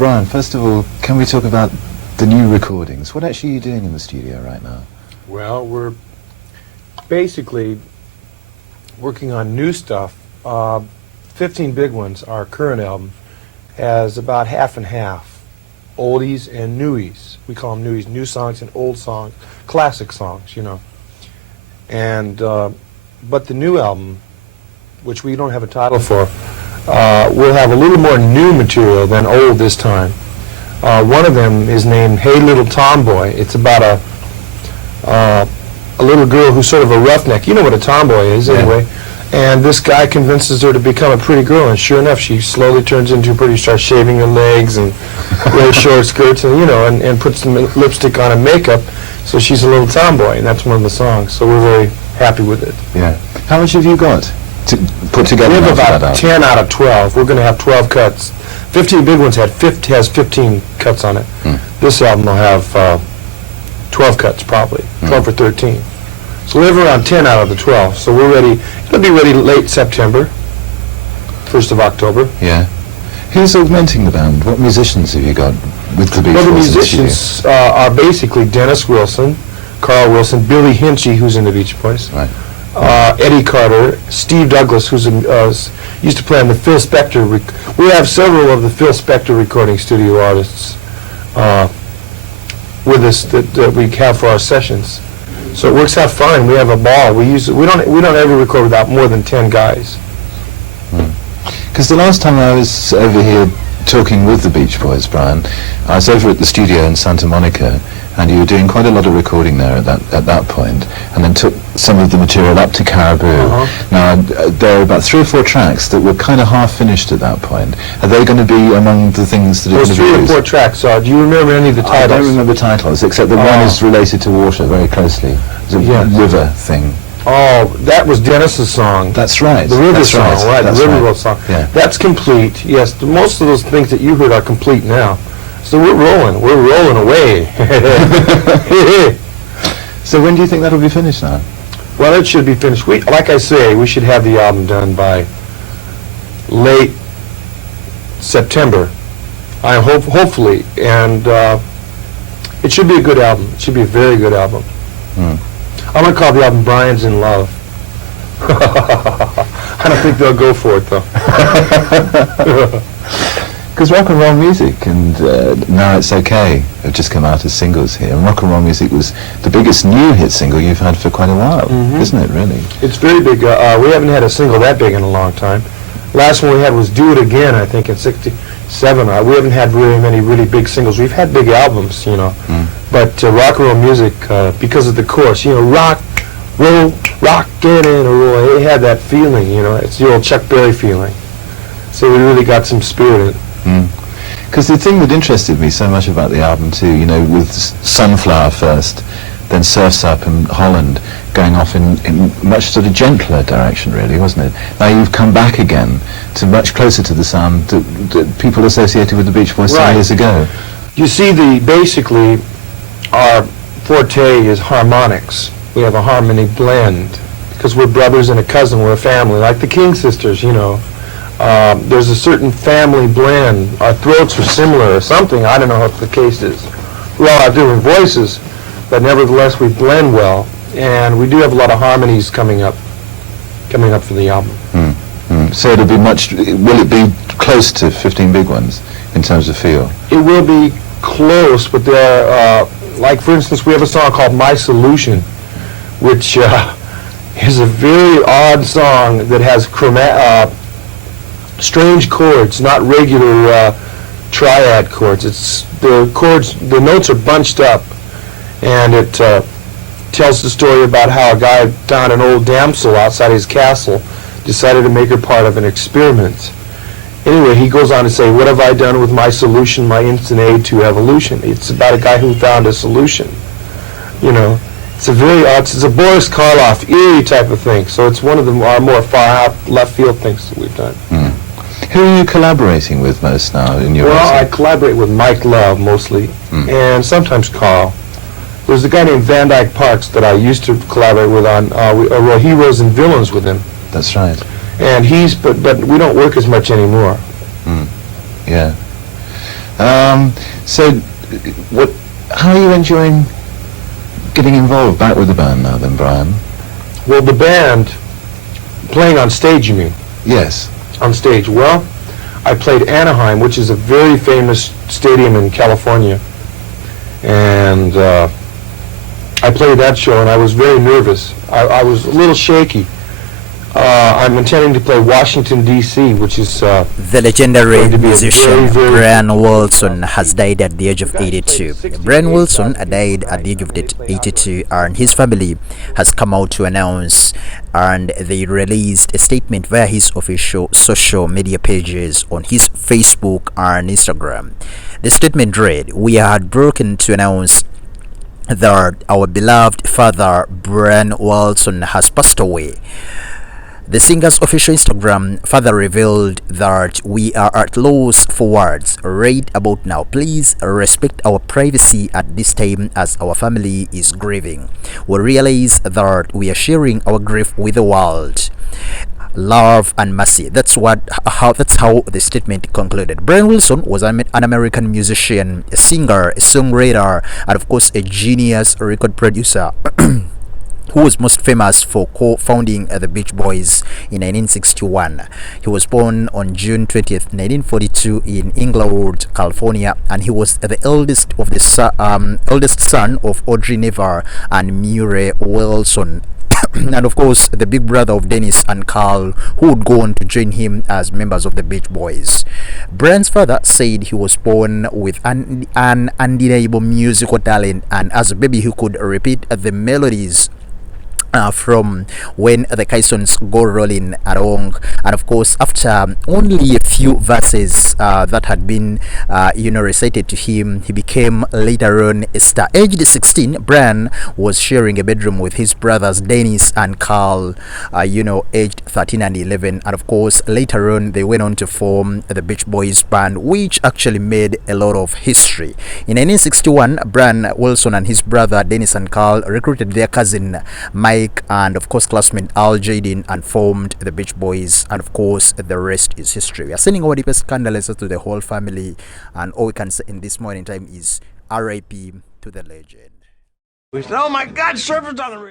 Brian, first of all, can we talk about the new recordings? What actually are you doing in the studio right now? Well, we're basically working on new stuff. 15 Big Ones, our current album, has about half and half, oldies and newies. We call them newies, new songs and old songs, classic songs, you know. And but the new album, which we don't have a title for, will have a little more new material than old this time. One of them is named Hey Little Tomboy. It's about a little girl who's sort of a roughneck. You know what a tomboy is, anyway. And this guy convinces her to become a pretty girl, and sure enough, she slowly turns into a pretty, starts shaving her legs and wears short skirts, and you know, and puts some lipstick on and makeup, so she's a little tomboy, and that's one of the songs. So we're very happy with it. Yeah. How much have you got to put together? We have about 10 out of 12. We're going to have 12 cuts. 15 Big Ones has 15 cuts on it. This album will have 12 cuts, probably 12 or 13. So we have around 10 out of the 12. So we're ready. It'll be ready late September, 1st of October. Yeah. Who's augmenting the band? What musicians have you got with the Beach Boys? Well, the musicians are basically Dennis Wilson, Carl Wilson, Billy Hinchy, who's in the Beach Boys, Right. Eddie Carter, Steve Douglas, who's used to play on the Phil Spector. We have several of the Phil Spector recording studio artists with us that we have for our sessions. So it works out fine. We have a ball. We don't ever record without more than 10 guys. Because the last time I was over here talking with the Beach Boys, Brian, I was over at the studio in Santa Monica, and you were doing quite a lot of recording there at that point, and then took some of the material up to Caribou. Now, there are about 3 or 4 tracks that were kind of half finished at that point. Are they going to be among the things that are going to be used? Those 3 or 4 tracks are. Do you remember any of the titles? I don't remember titles, except that one is related to water very closely. It's a river thing. Oh, that was Dennis's song. That's right. The river song, right? The River Road song. Yeah. That's complete. Yes, most of those things that you heard are complete now. So we're rolling. We're rolling away. So when do you think that'll be finished now? Well, it should be finished. Like I say, we should have the album done by late September. Hopefully, and it should be a good album. It should be a very good album. I'm going to call the album Brian's in Love. I don't think they'll go for it, though. Because rock and roll music and Now It's Okay have just come out as singles here. And rock and roll music was the biggest new hit single you've had for quite a while, isn't it, really? It's very big. We haven't had a single that big in a long time. Last one we had was Do It Again, I think, in '67. We haven't had very many really big singles. We've had big albums, you know. But rock and roll music, because of the chorus, you know, rock, roll, rockin' and a roll. It had that feeling, you know. It's the old Chuck Berry feeling. So we really got some spirit in it. Because the thing that interested me so much about the album too, you know, with Sunflower first, then Surf's Up and Holland, going off in much sort of gentler direction, really, wasn't it? Now you've come back again to much closer to the sound that people associated with the Beach Boys some years ago. You see, basically, our forte is harmonics. We have a harmony blend, because we're brothers and a cousin, we're a family, like the King sisters, you know. There's a certain family blend. Our throats are similar or something. I don't know what the case is. We all have different voices, but nevertheless we blend well. And we do have a lot of harmonies coming up for the album. So it'll be will it be close to 15 Big Ones in terms of feel? It will be close, but there are, like for instance, we have a song called My Solution, which is a very odd song that has strange chords, not regular triad chords. It's the notes are bunched up, and it tells the story about how a guy found an old damsel outside his castle, decided to make her part of an experiment. Anyway, he goes on to say, what have I done with my solution, my instant aid to evolution? It's about a guy who found a solution. You know, it's a very odd, it's a Boris Karloff, eerie type of thing. So it's one of our more far out left field things that we've done. Who are you collaborating with most now in your music? I collaborate with Mike Love mostly, and sometimes Carl. There's a guy named Van Dyke Parks that I used to collaborate with on Heroes and Villains with him. That's right. And but we don't work as much anymore. Yeah. So, what? How are you enjoying getting involved back with the band now, then, Brian? Well, the band, playing on stage, you mean? Yes. On stage. Well, I played Anaheim, which is a very famous stadium in California. And I played that show, and I was very nervous. I was a little shaky. I'm intending to play Washington, D.C., which is... The legendary going to be a musician very Brian Wilson has died at the age of 82. Brian Wilson died at the age of 82, and his family has come out to announce, and they released a statement via his official social media pages on his Facebook and Instagram. The statement read, "We are heartbroken to announce that our beloved father Brian Wilson has passed away." The singer's official Instagram further revealed that "we are at loss for words right about now. Please respect our privacy at this time as our family is grieving. We realize that we are sharing our grief with the world. Love and mercy." That's how the statement concluded. Brian Wilson was an American musician, a singer, a songwriter, and of course a genius record producer. Who was most famous for co-founding the Beach Boys in 1961. He was born on June 20th, 1942 in Inglewood, California, and he was the eldest son of Audree, Neva, and Murry Wilson. And of course, the big brother of Dennis and Carl, who would go on to join him as members of the Beach Boys. Brian's father said he was born with an undeniable musical talent, and as a baby he could repeat the melodies from when the Caissons Go Rolling Along, and of course after only a few verses that had been recited to him, he became later on a star. Aged 16, Brian was sharing a bedroom with his brothers Dennis and Carl, aged 13 and 11, and of course later on they went on to form the Beach Boys band, which actually made a lot of history. In 1961, Brian Wilson and his brother Dennis and Carl recruited their cousin Mike and of course classmate Al Jadin and formed the Beach Boys, and of course the rest is history. We are sending our deepest condolences to the whole family, and all we can say in this morning time is RIP to the legend. We said, "Oh my God, surfers on the radio."